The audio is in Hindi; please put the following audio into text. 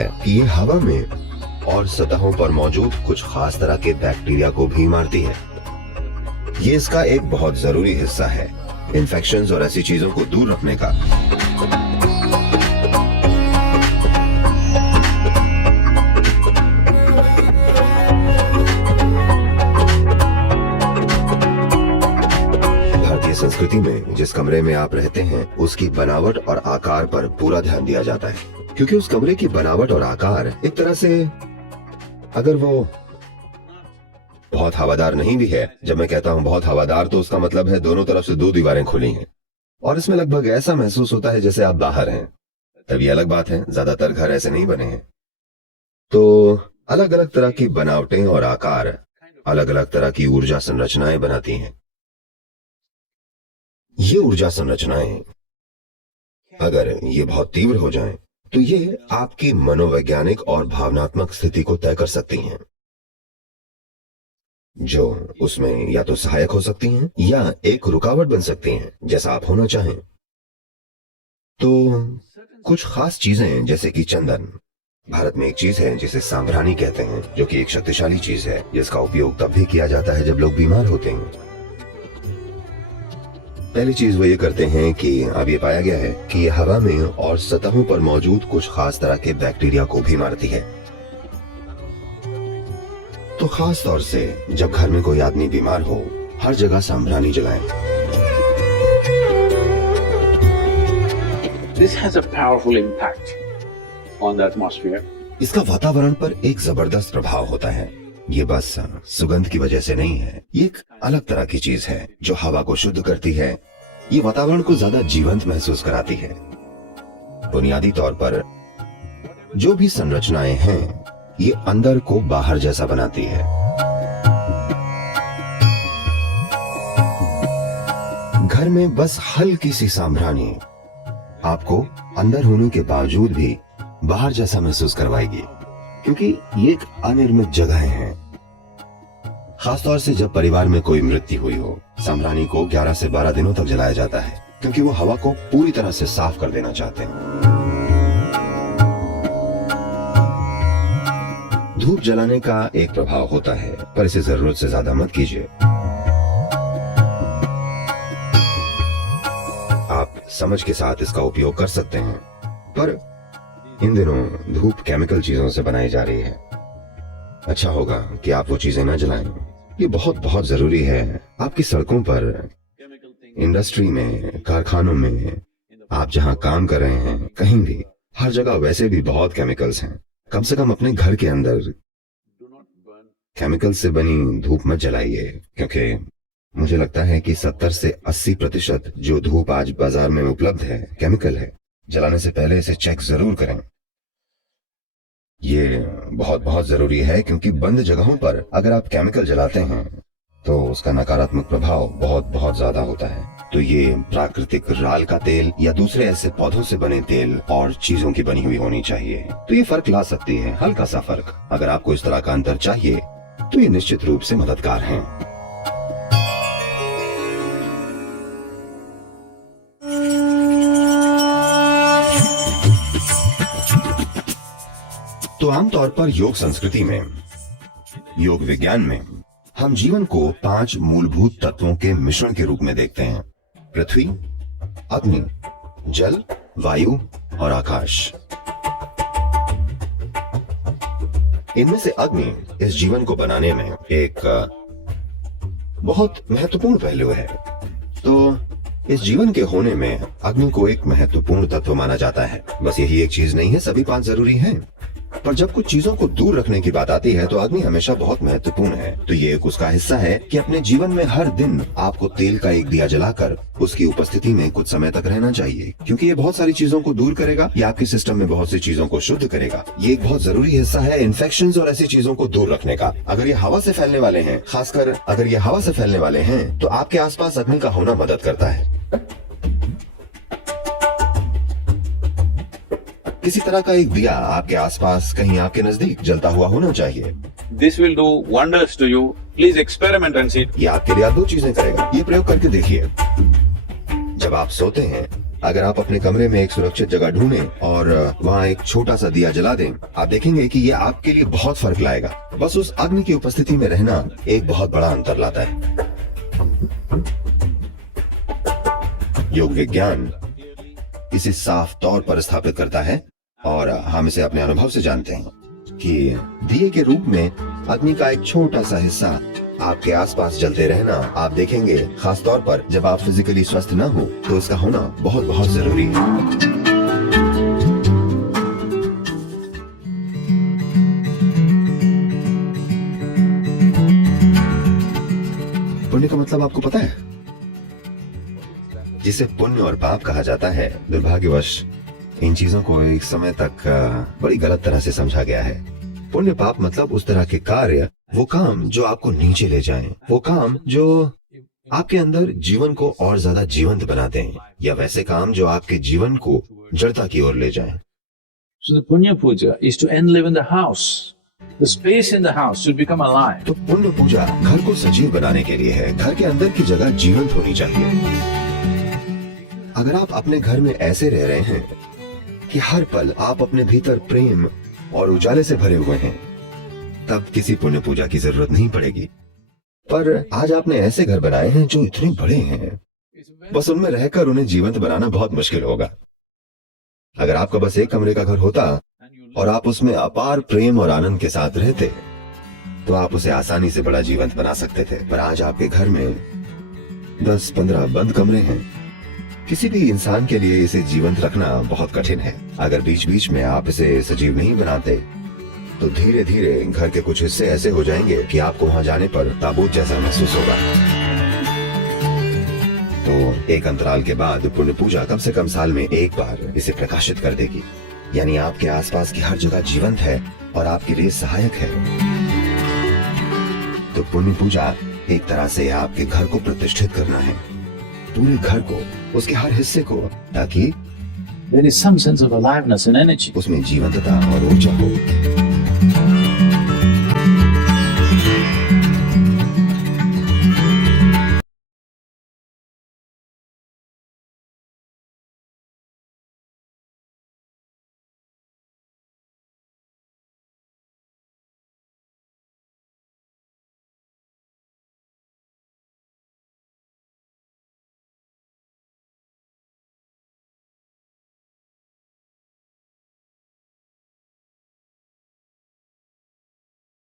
है कि ये हवा में और सतहों पर मौजूद कुछ खास तरह के बैक्टीरिया को भी मारती है। ये इसका एक बहुत जरूरी हिस्सा है, इन्फेक्शंस और ऐसी चीजों को दूर रखने का। संस्कृति में जिस कमरे में आप रहते हैं उसकी बनावट और आकार पर पूरा ध्यान दिया जाता है, क्योंकि उस कमरे की बनावट और आकार एक तरह से, अगर वो बहुत हवादार नहीं भी है, जब मैं कहता हूँ बहुत हवादार तो उसका मतलब है दोनों तरफ से दो दीवारें खुली हैं और इसमें लगभग ऐसा महसूस होता है जैसे आप बाहर हैं। तब ये अलग बात है, ज्यादातर घर ऐसे नहीं बने हैं। तो अलग अलग तरह की बनावटें और आकार अलग अलग तरह की ऊर्जा संरचनाएं बनाती हैं। ये ऊर्जा संरचनाएं अगर ये बहुत तीव्र हो जाएं, तो ये आपकी मनोवैज्ञानिक और भावनात्मक स्थिति को तय कर सकती हैं, जो उसमें या तो सहायक हो सकती हैं या एक रुकावट बन सकती हैं, जैसा आप होना चाहें। तो कुछ खास चीजें जैसे कि चंदन, भारत में एक चीज है जिसे सांभरानी कहते हैं, जो कि एक शक्तिशाली चीज है जिसका उपयोग तब भी किया जाता है जब लोग बीमार होते हैं। पहली चीज वो ये करते हैं कि अब ये पाया गया है कि ये हवा में और सतहों पर मौजूद कुछ खास तरह के बैक्टीरिया को भी मारती है। तो खास तौर से जब घर में कोई आदमी बीमार हो, हर जगह सांभरानी जलाएं। This has a powerful impact on the atmosphere. इसका वातावरण पर एक जबरदस्त प्रभाव होता है। ये बस सुगंध की वजह से नहीं है, ये एक अलग तरह की चीज है जो हवा को शुद्ध करती है। ये वातावरण को ज्यादा जीवंत महसूस कराती है। बुनियादी तौर पर जो भी संरचनाएं हैं, ये अंदर को बाहर जैसा बनाती है। घर में बस हल्की सी सांभरानी आपको अंदर होने के बावजूद भी बाहर जैसा महसूस करवाएगी, क्योंकि ये एक अनिर्मित जगह है। खासतौर से जब परिवार में कोई मृत्यु हुई हो, सांभरानी को 11 से 12 दिनों तक जलाया जाता है, क्योंकि वो हवा को पूरी तरह से साफ कर देना चाहते हैं। धूप जलाने का एक प्रभाव होता है, पर इसे जरूरत से ज्यादा मत कीजिए। आप समझ के साथ इसका उपयोग कर सकते हैं, पर इन दिनों धूप केमिकल चीजों से बनाई जा रही है। अच्छा होगा कि आप वो चीजें न जलाएं। ये बहुत बहुत जरूरी है। आपकी सड़कों पर, इंडस्ट्री में, कारखानों में, आप जहां काम कर रहे हैं, कहीं भी, हर जगह वैसे भी बहुत केमिकल्स हैं। कम से कम अपने घर के अंदर केमिकल से बनी धूप मत जलाइए, क्योंकि मुझे लगता है कि 70 से 80% जो धूप आज बाजार में उपलब्ध है केमिकल है। जलाने से पहले इसे चेक जरूर करें। ये बहुत बहुत जरूरी है, क्योंकि बंद जगहों पर अगर आप केमिकल जलाते हैं तो उसका नकारात्मक प्रभाव बहुत बहुत ज्यादा होता है। तो ये प्राकृतिक राल का तेल या दूसरे ऐसे पौधों से बने तेल और चीजों की बनी हुई होनी चाहिए। तो ये फर्क ला सकती है, हल्का सा फर्क। अगर आपको इस तरह का अंतर चाहिए तो ये निश्चित रूप से मददगार हैं। तो आमतौर पर योग संस्कृति में, योग विज्ञान में, हम जीवन को 5 मूलभूत तत्वों के मिश्रण के रूप में देखते हैं: पृथ्वी, अग्नि, जल, वायु और आकाश। इनमें से अग्नि इस जीवन को बनाने में एक बहुत महत्वपूर्ण पहलू है। तो इस जीवन के होने में अग्नि को एक महत्वपूर्ण तत्व माना जाता है। बस यही एक चीज नहीं है, सभी 5 जरूरी हैं। पर जब कुछ चीजों को दूर रखने की बात आती है तो अग्नि हमेशा बहुत महत्वपूर्ण है। तो ये एक उसका हिस्सा है कि अपने जीवन में हर दिन आपको तेल का एक दिया जलाकर उसकी उपस्थिति में कुछ समय तक रहना चाहिए, क्योंकि ये बहुत सारी चीजों को दूर करेगा, ये आपके सिस्टम में बहुत सी चीजों को शुद्ध करेगा। ये एक बहुत जरूरी हिस्सा है इन्फेक्शंस और ऐसी चीजों को दूर रखने का। अगर ये हवा से फैलने वाले हैं, खासकर अगर ये हवा से फैलने वाले हैं, तो आपके आसपास अग्नि का होना मदद करता है। किसी तरह का एक दिया आपके आसपास, कहीं आपके नजदीक जलता हुआ होना चाहिए। This will do wonders to you. Please experiment and see. ये आपके लिए 2 चीजें करेगा। ये प्रयोग करके देखिए। जब आप सोते हैं अगर आप अपने कमरे में एक सुरक्षित जगह ढूंढें और वहाँ एक छोटा सा दिया जला दें, आप देखेंगे कि ये आपके लिए बहुत फर्क लाएगा। बस उस अग्नि की उपस्थिति में रहना एक बहुत बड़ा अंतर लाता है। योग विज्ञान इसे साफ तौर पर स्थापित करता है और हम इसे अपने अनुभव से जानते हैं कि दिए के रूप में अग्नि का एक छोटा सा हिस्सा आपके आसपास जलते रहना आप देखेंगे, खास तौर पर जब आप फिजिकली स्वस्थ न हो तो इसका होना बहुत बहुत जरूरी है। पुण्य का मतलब आपको पता है? जिसे पुण्य और पाप कहा जाता है, दुर्भाग्यवश इन चीजों को एक समय तक बड़ी गलत तरह से समझा गया है। पुण्य पाप मतलब उस तरह के कार्य, वो काम जो आपको नीचे ले जाएं, वो काम जो आपके अंदर जीवन को और ज्यादा जीवंत बना दें, या वैसे काम जो आपके जीवन को जड़ता की ओर ले जाएं। So the Punya Puja is to enliven in the house. The space in the house should become alive. तो पुण्य पूजा घर को सजीव बनाने के लिए है। घर के अंदर की जगह जीवंत होनी चाहिए। अगर आप अपने घर में ऐसे रह रहे हैं कि हर पल आप अपने भीतर प्रेम और उजाले से भरे हुए हैं, तब किसी पुण्य पूजा की जरूरत नहीं पड़ेगी। पर आज आपने ऐसे घर बनाए हैं जो इतने बड़े हैं, बस उनमें रहकर उन्हें जीवंत बनाना बहुत मुश्किल होगा। अगर आपका बस एक कमरे का घर होता और आप उसमें अपार प्रेम और आनंद के साथ रहते, तो आप उसे आसानी से बड़ा जीवंत बना सकते थे। पर आज आपके घर में 10-15 बंद कमरे हैं। किसी भी इंसान के लिए इसे जीवंत रखना बहुत कठिन है। अगर बीच बीच में आप इसे सजीव नहीं बनाते, तो धीरे धीरे घर के कुछ हिस्से ऐसे हो जाएंगे कि आपको वहां जाने पर ताबूत जैसा महसूस होगा। तो एक अंतराल के बाद पुण्य पूजा कम से कम साल में एक बार इसे प्रकाशित कर देगी, यानी आपके आसपास की हर जगह जीवंत है और आपके लिए सहायक है। तो पुण्य पूजा एक तरह से आपके घर को प्रतिष्ठित करना है, पूरे घर को, उसके हर हिस्से को, ताकि There is some sense of aliveness and energy. उसमें जीवंतता और ऊर्जा हो।